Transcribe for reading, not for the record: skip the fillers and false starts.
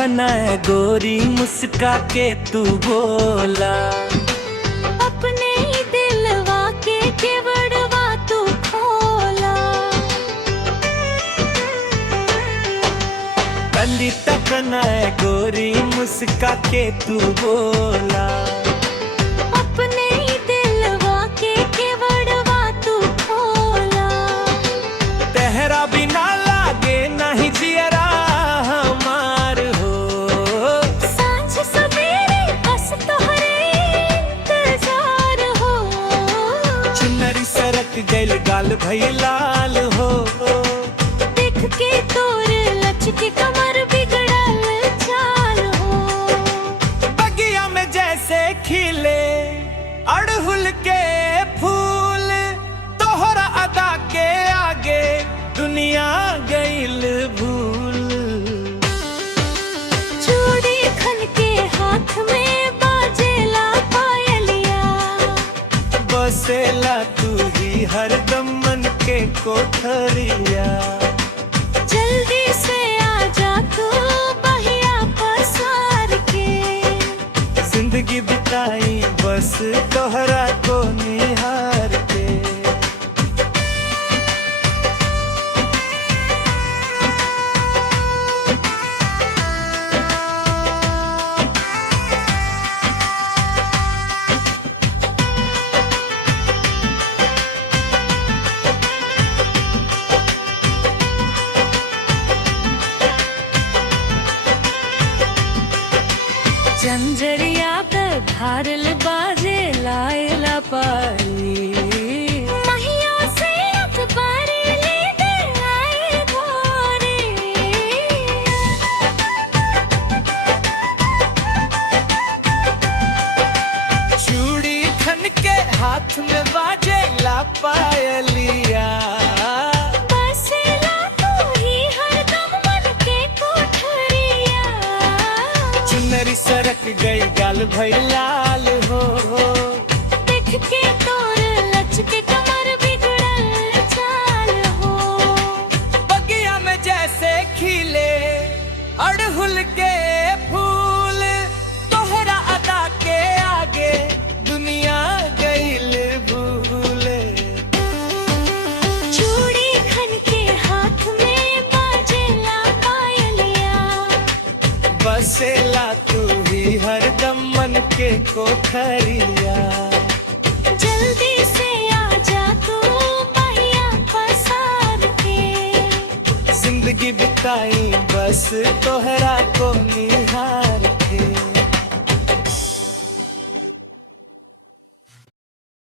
धड़कन है गोरी मुस्का के तू बोला, अपने ही दिलवा के केवड़वा तू खोला। कंदी तकन है गोरी मुस्का के तू बोला, अपने ही दिलवा के केवड़वा तू खोला। तेहरा बिना लागे नहीं जियरा हमार हो, सांझ सवेरे बस तोहरे इंतजार हो। चुनरी सरक गइल गाल भई लाल हो, देख के तोर लचके कमर बिगड़ल चाल हो। बगिया में जैसे खिले अड़हुल के फूल, तोहरा अदा के आगे दुनिया गइल भूल। चूड़ी खन के हाथ में बाजेला पायलिया, बसेला तू ही हरदम मन के कोठरिया। जल्दी से आजा तू बहिया पसार के, जिंदगी बिताई बस तोहरा को निहार के। जंजरिया पे भारल बाजे लायला पारी। महिया से अखबारी ले दे आए घोरे। चूड़ी खन के हाथ में बाजे ला पायलिया, बसेला तू ही हरदम मन के कोठरिया। चुनरी सरक गई गाल भई लाल हो, देख के तोर लचके कमर बिगड़ल चाल हो। बगिया में जैसे खिले अड़हुल के फूल, तोहरा अदा के आगे दुनिया गइल भूल। चूड़ी खन के हाथ में बाजेला पायलिया, बसेला तू ही हरदम मन के कोठरिया। जल्दी से आजा तू बहिया पसार के, जिंदगी बिताई बस तोहरा को